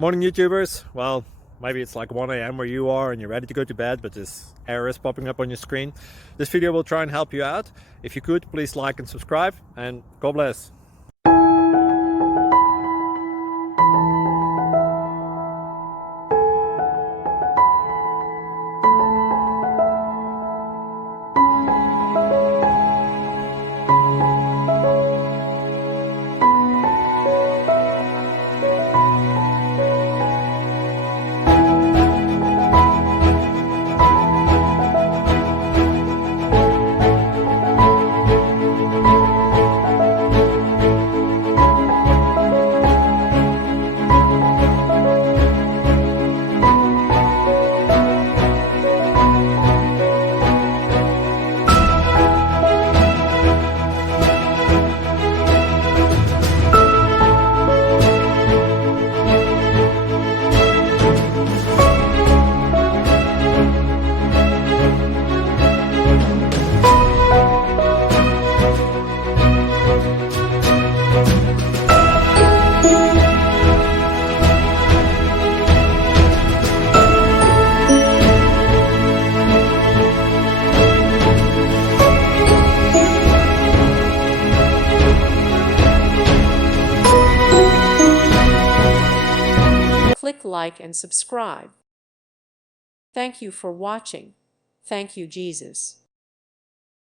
Morning, YouTubers. Well, maybe it's like 1 a.m. where you are and you're ready to go to bed, but this error is popping up on your screen. This video will try and help you out. If you could, please like and subscribe, and God bless. Click like and subscribe. Thank you for watching. Thank you, Jesus.